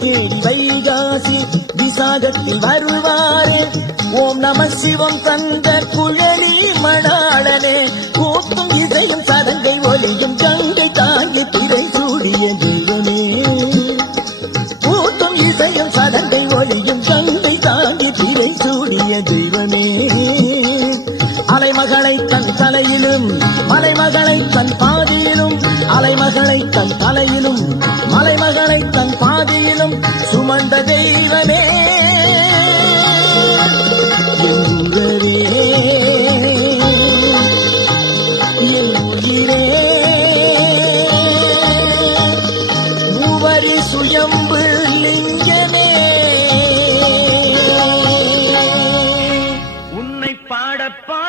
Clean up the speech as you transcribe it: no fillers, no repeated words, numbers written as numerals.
தேடி வைகாசி விசாகத்தில் வருவாரே. ஓம் நம சிவம் தந்த குழலி மணாளனே, கூத்தும் இசையும் சதங்கை ஒலியும் கங்கை தாங்கி திரை சூடிய தெய்வமே. கூத்தும் இசையும் சதங்கை ஒலியும் கங்கை தாங்கி திரை சூடிய தெய்வமே. அலைமகளை தன் தலையிலும் மலைமகளை தன் பாதியிலும், அலைமகளை தன் தலையிலும் மலைமகளை தன் பாதியிலும் சுமந்த தெய்வமே. எங்குறவே என் உயிரே, மூவரி சுயம்பு லிங்கமே. உன்னை பாடப்பா